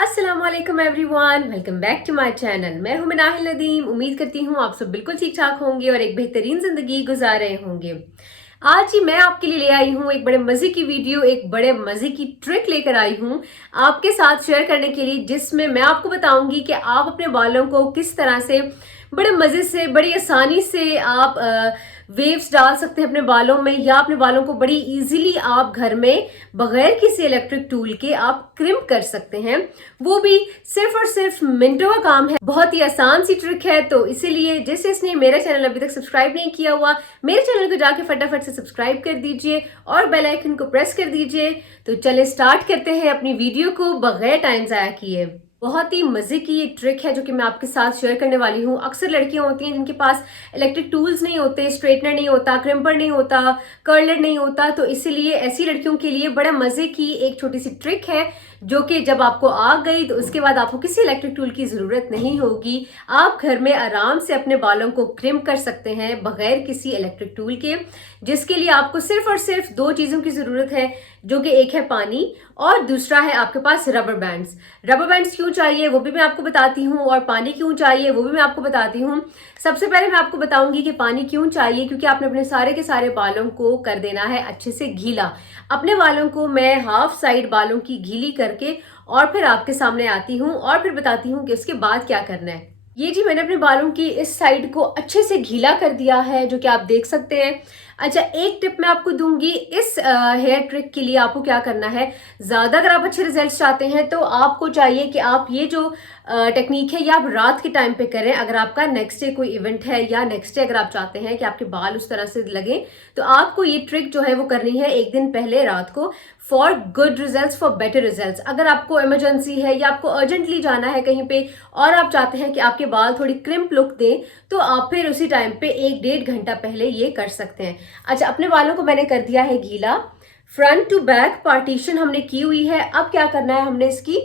अस्सलाम वालेकुम everyone, welcome back to my channel. मैं हूं मिनाहिल नदीम। उम्मीद करती हूं आप सब बिल्कुल ठीक ठाक होंगे और एक बेहतरीन जिंदगी गुजार रहे होंगे। आज ही मैं आपके लिए ले आई हूं एक बड़े मजे की वीडियो, एक बड़े मजे की ट्रिक लेकर आई हूं आपके साथ शेयर करने के लिए, जिसमें मैं आपको बताऊंगी कि आप अपने बालों को किस तरह से बड़े मजे से, बड़ी आसानी से आप वेव्स डाल सकते हैं अपने बालों में, या अपने बालों को बड़ी इजीली आप घर में बगैर किसी इलेक्ट्रिक टूल के आप क्रिम्प कर सकते हैं। वो भी सिर्फ और सिर्फ मिनटों का काम है। बहुत ही आसान सी ट्रिक है, तो इसीलिए जिस इसने मेरा चैनल अभी तक सब्सक्राइब नहीं किया हुआ, मेरे चैनल को जाके फटाफट से सब्सक्राइब कर दीजिए और बेल आइकन को प्रेस कर दीजिए। तो चले स्टार्ट करते हैं अपनी वीडियो को बगैर टाइम जाया किए। बहुत ही मजे की ये ट्रिक है जो कि मैं आपके साथ शेयर करने वाली हूँ। अक्सर लड़कियां होती हैं जिनके पास इलेक्ट्रिक टूल्स नहीं होते, स्ट्रेटनर नहीं होता, क्रिम्पर नहीं होता, कर्लर नहीं होता, तो इसीलिए ऐसी लड़कियों के लिए बड़ा मजे की एक छोटी सी ट्रिक है जो कि जब आपको आ गई तो उसके बाद आपको किसी इलेक्ट्रिक टूल की जरूरत नहीं होगी। आप घर में आराम से अपने बालों को क्रिम्प कर सकते हैं बगैर किसी इलेक्ट्रिक टूल के, जिसके लिए आपको सिर्फ और सिर्फ दो चीजों की जरूरत है, जो कि एक है पानी और दूसरा है आपके पास रबर बैंड्स। रबर बैंड्स क्यों चाहिए वो भी मैं आपको बताती हूँ, और पानी क्यों चाहिए वो भी मैं आपको बताती हूँ। सबसे पहले मैं आपको बताऊंगी कि पानी क्यों चाहिए, क्योंकि आपने अपने सारे के सारे बालों को कर देना है अच्छे से गीला। अपने बालों को मैं हाफ साइड बालों की गीली करके और फिर आपके सामने आती हूँ और फिर बताती हूँ कि उसके बाद क्या करना है। ये जी मैंने अपने बालों की इस साइड को अच्छे से गीला कर दिया है, जो कि आप देख सकते हैं। अच्छा, एक टिप मैं आपको दूंगी इस हेयर ट्रिक के लिए। आपको क्या करना है, ज्यादा अगर आप अच्छे रिजल्ट चाहते हैं तो आपको चाहिए कि आप ये जो टेक्निक है ये आप रात के टाइम पे करें। अगर आपका नेक्स्ट डे कोई इवेंट है या नेक्स्ट डे अगर आप चाहते हैं कि आपके बाल उस तरह से लगे, तो आपको ये ट्रिक जो है वो करनी है एक दिन पहले रात को, for good results, for better results. अगर आपको इमरजेंसी है या आपको अर्जेंटली जाना है कहीं पे और आप चाहते हैं कि आपके बाल थोड़ी क्रिम्प लुक दें, तो आप फिर उसी टाइम पे 1-1.5 घंटा पहले ये कर सकते हैं। अच्छा, अपने बालों को मैंने कर दिया है गीला, फ्रंट टू बैक पार्टीशन हमने की हुई है। अब क्या करना है, हमने इसकी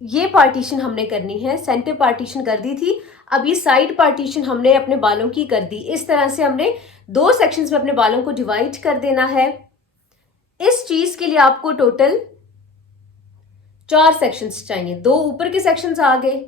ये पार्टीशन हमने करनी है। सेंटर पार्टीशन कर दी थी, अब ये साइड पार्टीशन हमने अपने बालों की कर दी। इस तरह से हमने दो सेक्शंस में अपने बालों को डिवाइड कर देना है। इस चीज के लिए आपको टोटल 4 सेक्शंस चाहिए। 2 ऊपर के सेक्शंस आ गए,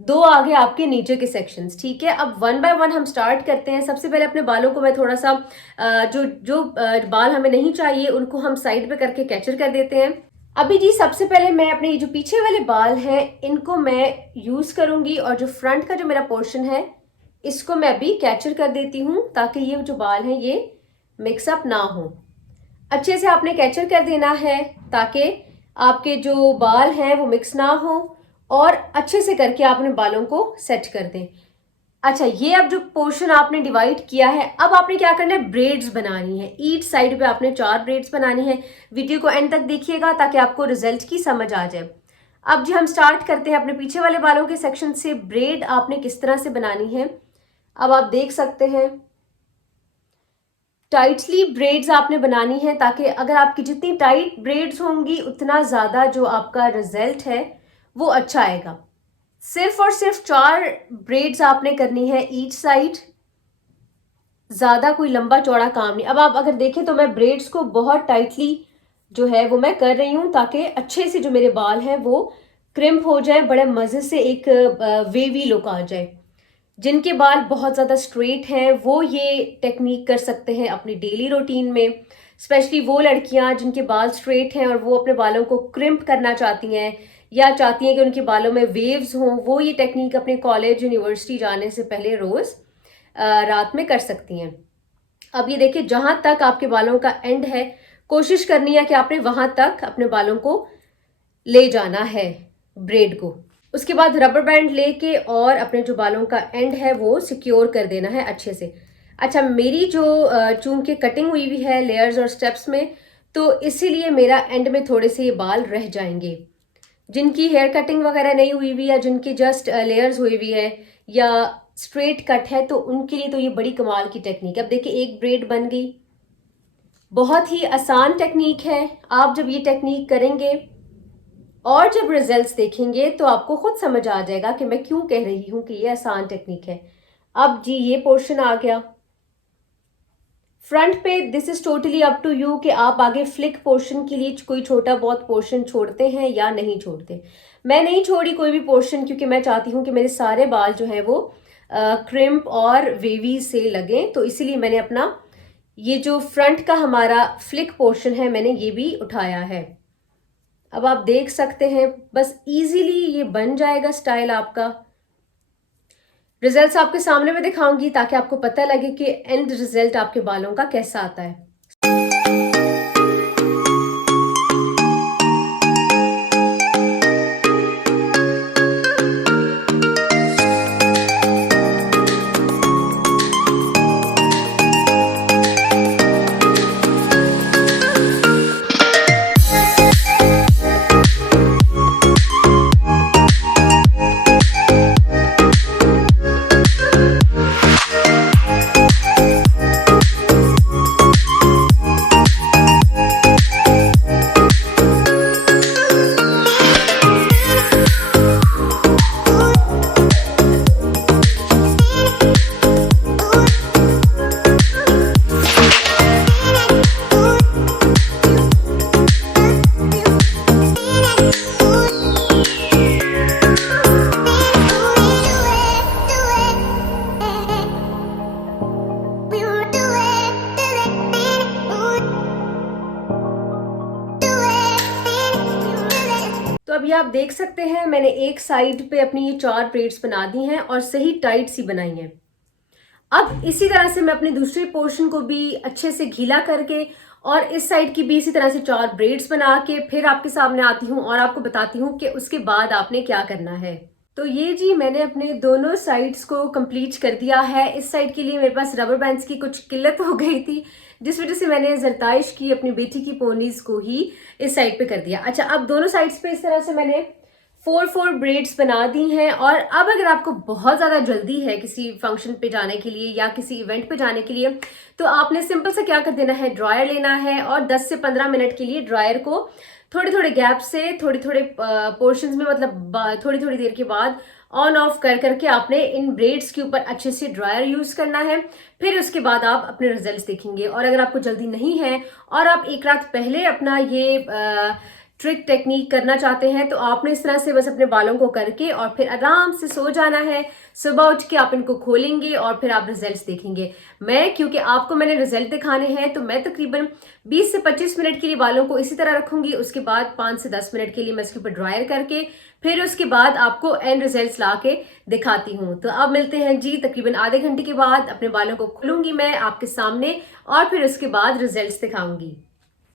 2 आगे आपके नीचे के सेक्शंस, ठीक है। अब वन बाय वन हम स्टार्ट करते हैं। सबसे पहले अपने बालों को मैं थोड़ा सा जो जो बाल हमें नहीं चाहिए उनको हम साइड पे करके कैचर कर देते हैं। अभी जी सबसे पहले मैं अपने ये जो पीछे वाले बाल हैं इनको मैं यूज करूंगी, और जो फ्रंट का जो मेरा पोर्शन है इसको मैं अभी कैचर कर देती हूँ, ताकि ये जो बाल हैं ये मिक्सअप ना हो। अच्छे से आपने कैचर कर देना है ताकि आपके जो बाल हैं वो मिक्स ना हो, और अच्छे से करके आप अपने बालों को सेट कर दें। अच्छा, ये अब जो पोर्शन आपने डिवाइड किया है, अब आपने क्या करना है, ब्रेड्स बनानी है। ईच साइड पे आपने 4 ब्रेड्स बनानी है। वीडियो को एंड तक देखिएगा ताकि आपको रिजल्ट की समझ आ जाए। अब जी हम स्टार्ट करते हैं अपने पीछे वाले बालों के सेक्शन से। ब्रेड आपने किस तरह से बनानी है अब आप देख सकते हैं। टाइटली ब्रेड्स आपने बनानी है, ताकि अगर आपकी जितनी टाइट ब्रेड्स होंगी उतना ज्यादा जो आपका रिजल्ट है वो अच्छा आएगा। सिर्फ और सिर्फ 4 ब्रेड्स आपने करनी है ईच साइड, ज्यादा कोई लंबा चौड़ा काम नहीं। अब आप अगर देखें तो मैं ब्रेड्स को बहुत टाइटली जो है वो मैं कर रही हूं, ताकि अच्छे से जो मेरे बाल हैं वो क्रिम्प हो जाए, बड़े मजे से एक वेवी लुक आ जाए। जिनके बाल बहुत ज़्यादा स्ट्रेट हैं वो ये टेक्निक कर सकते हैं अपनी डेली रूटीन में। स्पेशली वो लड़कियां जिनके बाल स्ट्रेट हैं और वो अपने बालों को क्रिम्प करना चाहती हैं, या चाहती हैं कि उनके बालों में वेव्स हों, वो ये टेक्निक अपने कॉलेज यूनिवर्सिटी जाने से पहले रोज़ रात में कर सकती हैं। अब ये देखिए, जहां तक आपके बालों का एंड है, कोशिश करनी है कि आपने वहां तक अपने बालों को ले जाना है, ब्रेड को। उसके बाद रबर बैंड लेके और अपने जो बालों का एंड है वो सिक्योर कर देना है अच्छे से। अच्छा, मेरी जो चूंकि कटिंग हुई हुई है लेयर्स और स्टेप्स में, तो इसीलिए मेरा एंड में थोड़े से ये बाल रह जाएंगे। जिनकी हेयर कटिंग वगैरह नहीं हुई हुई, या जिनकी जस्ट लेयर्स हुई हुई है या स्ट्रेट कट है, तो उनके लिए तो ये बड़ी कमाल की टेक्निक है। अब देखिए, एक ब्रेड बन गई। बहुत ही आसान टेक्निक है। आप जब ये टेक्निक करेंगे और जब रिजल्ट्स देखेंगे तो आपको खुद समझ आ जाएगा कि मैं क्यों कह रही हूं कि ये आसान टेक्निक है। अब जी ये पोर्शन आ गया। फ्रंट पे this is totally up to you कि आप आगे फ्लिक पोर्शन के लिए कोई छोटा बहुत पोर्शन छोड़ते हैं या नहीं छोड़ते। मैं नहीं छोड़ी कोई भी पोर्शन, क्योंकि मैं चाहती हूँ कि मेरे सारे बाल जो है वो क्रिम्प और वेवी से लगे, तो इसीलिए मैंने अपना ये जो फ्रंट का हमारा फ्लिक पोर्शन है मैंने ये भी उठाया है। अब आप देख सकते हैं बस इजीली ये बन जाएगा स्टाइल आपका। रिजल्ट्स आपके सामने मैं दिखाऊंगी ताकि आपको पता लगे कि एंड रिजल्ट आपके बालों का कैसा आता है। तो अभी आप देख सकते हैं मैंने एक साइड पे अपनी ये 4 ब्रेड्स बना दी हैं और सही टाइट सी बनाई हैं। अब इसी तरह से मैं अपनी दूसरी पोर्शन को भी अच्छे से गीला करके और इस साइड की भी इसी तरह से 4 ब्रेड्स बना के फिर आपके सामने आती हूँ और आपको बताती हूँ कि उसके बाद आपने क्या करना है। तो ये जी मैंने अपने दोनों साइड्स को कंप्लीट कर दिया है। इस साइड के लिए मेरे पास रबर बैंड्स की कुछ किल्लत हो गई थी, जिस वजह से मैंने जरताइश की अपनी बेटी की पोनीज को ही इस साइड पे कर दिया। अच्छा, अब दोनों साइड्स पे इस तरह से मैंने 4 ब्रेड्स बना दी हैं। और अब अगर आपको बहुत ज़्यादा जल्दी है किसी फंक्शन पे जाने के लिए या किसी इवेंट पे जाने के लिए, तो आपने सिंपल से क्या कर देना है, ड्रायर लेना है और 10 से 15 मिनट के लिए ड्रायर को थोड़े थोड़े गैप से थोड़े थोड़े पोर्शंस में, मतलब थोड़ी थोड़ी देर के बाद ऑन ऑफ कर करके आपने इन ब्रेड्स के ऊपर अच्छे से ड्रायर यूज करना है। फिर उसके बाद आप अपने रिजल्ट्स देखेंगे। और अगर आपको जल्दी नहीं है और आप एक रात पहले अपना ये ट्रिक टेक्निक करना चाहते हैं, तो आपने इस तरह से बस अपने बालों को करके और फिर आराम से सो जाना है। सुबह उठ के आप इनको खोलेंगे और फिर आप रिजल्ट्स देखेंगे। क्योंकि आपको मैंने रिजल्ट दिखाने हैं, तो मैं तकरीबन 20 से 25 मिनट के लिए बालों को इसी तरह रखूंगी। उसके बाद 5 से 10 मिनट के लिए मैं इसके ऊपर ड्रायर करके फिर उसके बाद आपको एंड रिजल्ट्स ला के दिखाती हूँ। तो अब मिलते हैं जी तकरीबन आधे घंटे के बाद। अपने बालों को खोलूंगी मैं आपके सामने और फिर उसके बाद रिजल्ट्स दिखाऊंगी।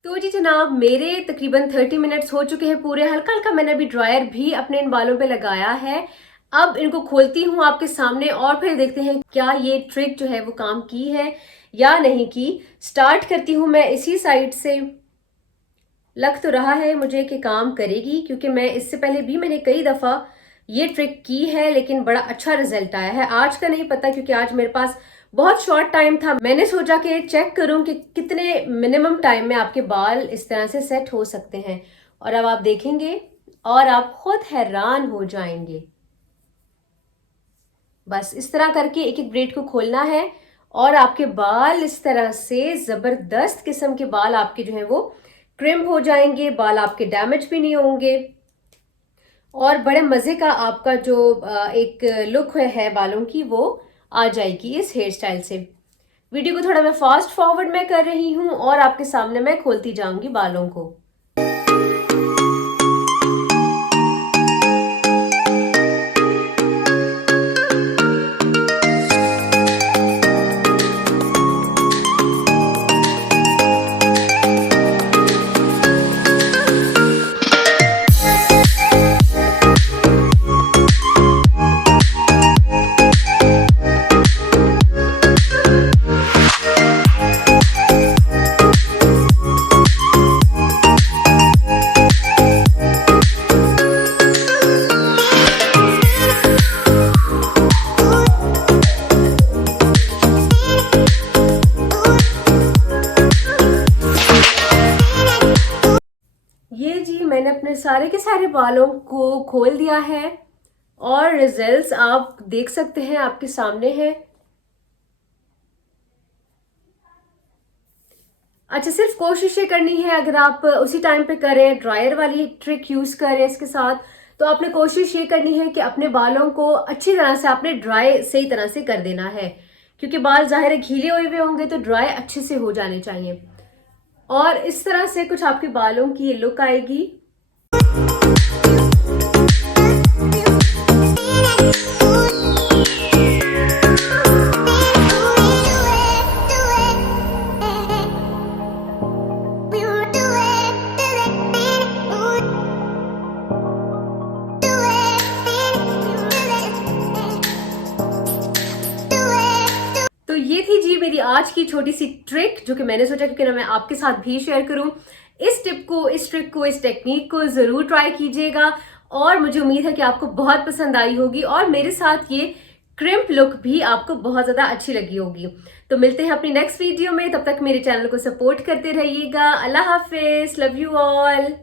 तो जी जनाब, मेरे तकरीबन 30 मिनट्स हो चुके हैं पूरे। हल्का हल्का मैंने अभी ड्रायर भी अपने इन बालों पे लगाया है। अब इनको खोलती हूँ आपके सामने और फिर देखते हैं क्या ये ट्रिक जो है वो काम की है या नहीं की। स्टार्ट करती हूँ मैं इसी साइड से। लग तो रहा है मुझे कि काम करेगी, क्योंकि मैं इससे पहले भी मैंने कई दफ़ा ये ट्रिक की है, लेकिन बड़ा अच्छा रिजल्ट आया है। आज का नहीं पता, क्योंकि आज मेरे पास बहुत शॉर्ट टाइम था। मैंने सोचा कि चेक करूं कि कितने मिनिमम टाइम में आपके बाल इस तरह से सेट हो सकते हैं। और अब आप देखेंगे और आप खुद हैरान हो जाएंगे। बस इस तरह करके एक एक ब्रेड को खोलना है और आपके बाल इस तरह से जबरदस्त किस्म के बाल आपके जो है वो क्रिम्प हो जाएंगे। बाल आपके डैमेज भी नहीं होंगे और बड़े मजे का आपका जो एक लुक है बालों की, वो आ जाएगी इस हेयर स्टाइल से। वीडियो को थोड़ा मैं फास्ट फॉरवर्ड में कर रही हूँ और आपके सामने मैं खोलती जाऊंगी बालों को। ये जी मैंने अपने सारे के सारे बालों को खोल दिया है और रिजल्ट्स आप देख सकते हैं, आपके सामने है। अच्छा, सिर्फ कोशिश ये करनी है, अगर आप उसी टाइम पे करें, ड्रायर वाली ट्रिक यूज करें इसके साथ, तो आपने कोशिश ये करनी है कि अपने बालों को अच्छी तरह से आपने ड्राई सही तरह से कर देना है, क्योंकि बाल ज़ाहिर है गीले हुए हुए होंगे तो ड्राई अच्छे से हो जाने चाहिए। और इस तरह से कुछ आपके बालों की ये लुक आएगी। तो ये थी जी मेरी आज की छोटी सी ट्रिक, जो कि मैंने सोचा कि मैं आपके साथ भी शेयर करूं। इस टिप को, इस ट्रिक को, इस टेक्निक को जरूर ट्राई कीजिएगा और मुझे उम्मीद है कि आपको बहुत पसंद आई होगी और मेरे साथ ये क्रिम्प लुक भी आपको बहुत ज्यादा अच्छी लगी होगी। तो मिलते हैं अपनी नेक्स्ट वीडियो में, तब तक मेरे चैनल को सपोर्ट करते रहिएगा। अल्लाह हाफिज, लव यू ऑल।